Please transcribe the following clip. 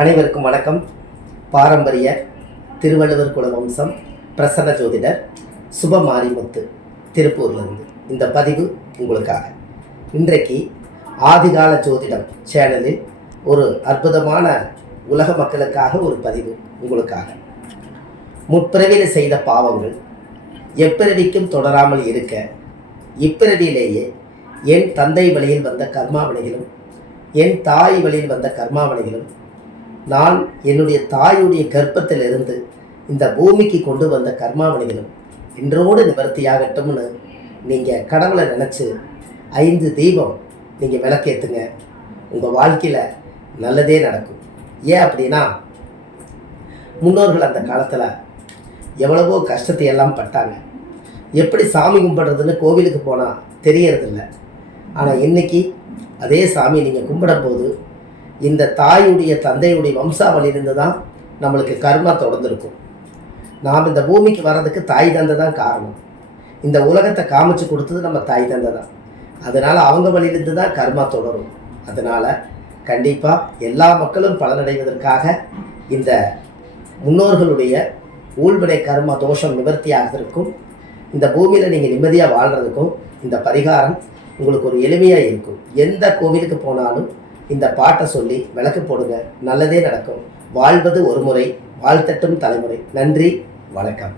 அனைவருக்கும் வணக்கம். பாரம்பரிய திருவள்ளுவர் குல வம்சம் பிரசன்ன ஜோதிடர் சுபமாரிமுத்து திருப்பூர்லேருந்து இந்த பதிவு உங்களுக்காக. இன்றைக்கு ஆதிகால ஜோதிடம் சேனலில் ஒரு அற்புதமான உலக மக்களுக்காக ஒரு பதிவு உங்களுக்காக. முற்பிறவியில் செய்த பாவங்கள் எப்பிறவிக்கும் தொடராமல் இருக்க இப்பிறவியிலேயே என் தந்தை வழியில் வந்த கர்மாவணிகளும் என் தாய் வழியில் வந்த கர்மாவணிகளும் நான் என்னுடைய தாயுடைய கர்ப்பத்திலிருந்து இந்த பூமிக்கு கொண்டு வந்த கர்மாவணிகளும் இன்றோடு நிவர்த்தியாகட்டும்னு நீங்கள் கடவுளை நினச்சி 5 தீபம் நீங்கள் விளக்கேற்றுங்க. உங்கள் வாழ்க்கையில் நல்லதே நடக்கும். ஏன் அப்படின்னா, முன்னோர்கள் அந்த காலத்தில் எவ்வளவோ கஷ்டத்தை எல்லாம் பட்டாங்க. எப்படி சாமி கும்பிட்றதுன்னு கோவிலுக்கு போனால் தெரியறதில்ல. ஆனால் இன்றைக்கி அதே சாமி நீங்கள் கும்பிடும் போது இந்த தாயுடைய தந்தையுடைய வம்சாவளியிலிருந்து தான் நம்மளுக்கு கர்மா தொடர்ந்துருக்கும். நாம் இந்த பூமிக்கு வர்றதுக்கு தாய் தந்தை தான் காரணம். இந்த உலகத்தை காமிச்சு கொடுத்தது நம்ம தாய் தந்தை தான். அதனால் அவங்க வழியிலிருந்து தான் கர்மா தொடரும். அதனால் கண்டிப்பாக எல்லா மக்களும் பலனடைவதற்காக இந்த முன்னோர்களுடைய ஊழ்வினை கர்மா தோஷம் நிவர்த்தி ஆகிறதுக்கும் இந்த பூமியில் நீங்கள் நிம்மதியாக வாழ்கிறதுக்கும் இந்த பரிகாரம் உங்களுக்கு ஒரு எளிமையாக இருக்கும். எந்த கோவிலுக்கு போனாலும் இந்த பாட்டை சொல்லி விளக்கு போடுங்க, நல்லதே நடக்கும். வாழ்வது ஒரு முறை, வாழ்த்தட்டும் தலைமுறை. நன்றி, வணக்கம்.